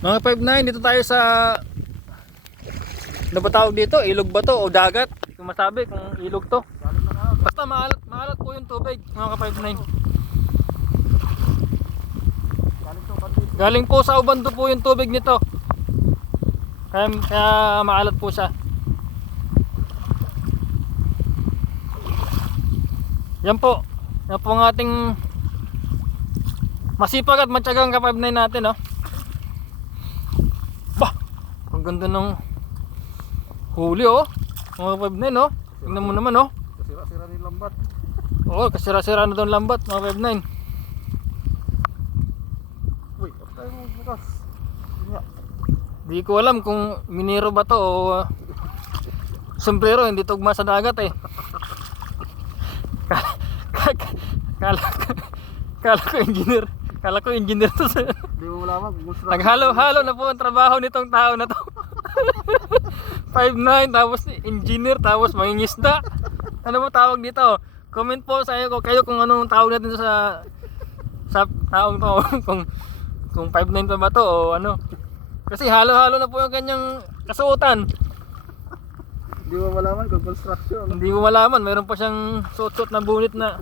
Mga 5'9", dito tayo sa, ano ba tawag dito? Ilog ba to o dagat? Hindi ko masabi kung ilog to. Basta maalat po yung tubig, mga 5'9". Galing po sa Ubando po yung tubig nito. Kaya maalat po siya. Yan po. Yan po ang ating masipag at matyagang ka-5'9 natin, no? Bah! Ang ganda ng huli, oh. Mga 5'9, no? Tingnan mo naman, oh. Kasira-sira ni lambat. Oo, kasira-sira na itong lambat, mga 5'9. Uy, apa tayo mo bukas? Di ko alam kung minero ba to o sombrero, hindi tugma sa dagat eh. Kala ko engineer. Kala ko engineer to. Hindi mo malaman kung gusto Naghalo-halo na po ang trabaho nitong tao na to. 5'9", tapos engineer, tapos mangingisda. Ano mo tawag dito? Comment po sa kayo kung anong tawag natin sa taong to. kung 5'9" pa ba to o ano. Kasi halo-halo na po yung kanyang kasuotan. Hindi mo malaman kung construction. Hindi ko malaman, mayroon pa siyang suot-suot na bunit na